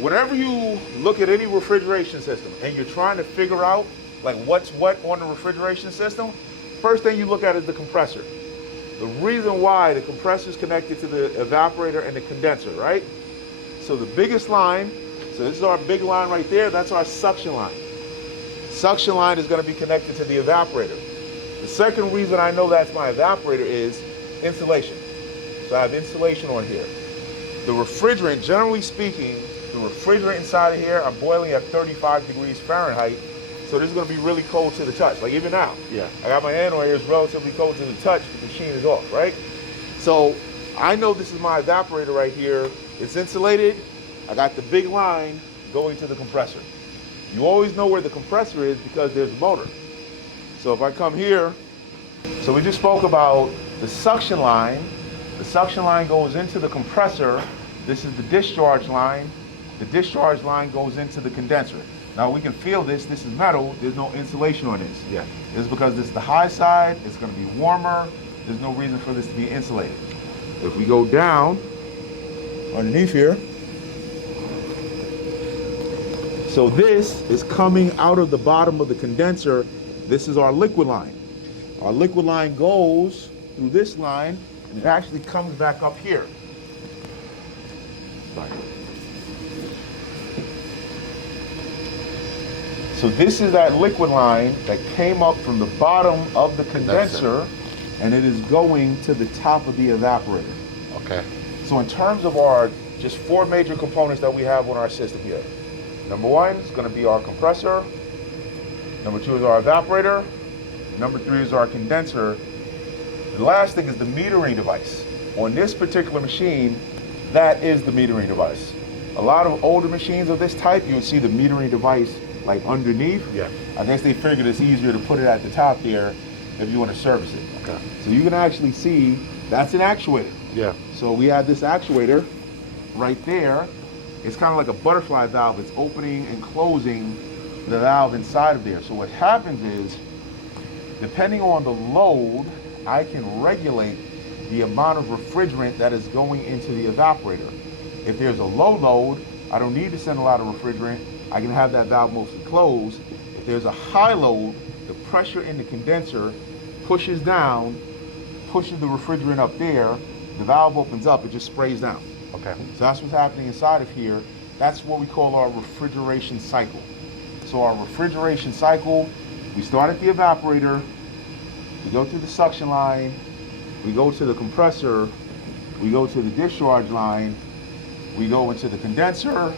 whenever you look at any refrigeration system and you're trying to figure out like what's what on the refrigeration system, first thing you look at is the compressor. The reason why the compressor is connected to the evaporator and the condenser, right? So the biggest line, so this is our big line right there, that's our suction line. Suction line is going to be connected to the evaporator. The second reason I know that's my evaporator is insulation. So I have insulation on here. The refrigerant, generally speaking, the refrigerant inside of here, I'm boiling at 35 degrees Fahrenheit. So this is going to be really cold to the touch. Like even now, Yeah. I got my hand on here, it's relatively cold to the touch, the machine is off, right? So I know this is my evaporator right here. It's insulated. I got the big line going to the compressor. You always know where the compressor is because there's a motor. So if I come here, so we just spoke about the suction line. The suction line goes into the compressor. This is the discharge line. The discharge line goes into the condenser. Now we can feel this is metal, there's no insulation on this. Yeah. This is because this is the high side, it's gonna be warmer, there's no reason for this to be insulated. If we go down, underneath here, so this is coming out of the bottom of the condenser. This is our liquid line. Our liquid line goes through this line and it actually comes back up here. Right. So this is that liquid line that came up from the bottom of the condenser and it is going to the top of the evaporator. Okay. So in terms of our just 4 major components that we have on our system here. Number 1 is going to be our compressor. Number 2 is our evaporator. Number 3 is our condenser. The last thing is the metering device. On this particular machine, that is the metering device. A lot of older machines of this type, you would see the metering device like underneath. Yeah. I guess they figured it's easier to put it at the top there if you want to service it. Okay. So you can actually see that's an actuator. Yeah. So we have this actuator right there. It's kind of like a butterfly valve. It's opening and closing the valve inside of there. So what happens is, depending on the load, I can regulate the amount of refrigerant that is going into the evaporator. If there's a low load, I don't need to send a lot of refrigerant. I can have that valve mostly closed. If there's a high load, the pressure in the condenser pushes down, pushes the refrigerant up there, the valve opens up, it just sprays down. Okay. So that's what's happening inside of here. That's what we call our refrigeration cycle. So our refrigeration cycle, we start at the evaporator, we go through the suction line, we go to the compressor, we go to the discharge line, we go into the condenser,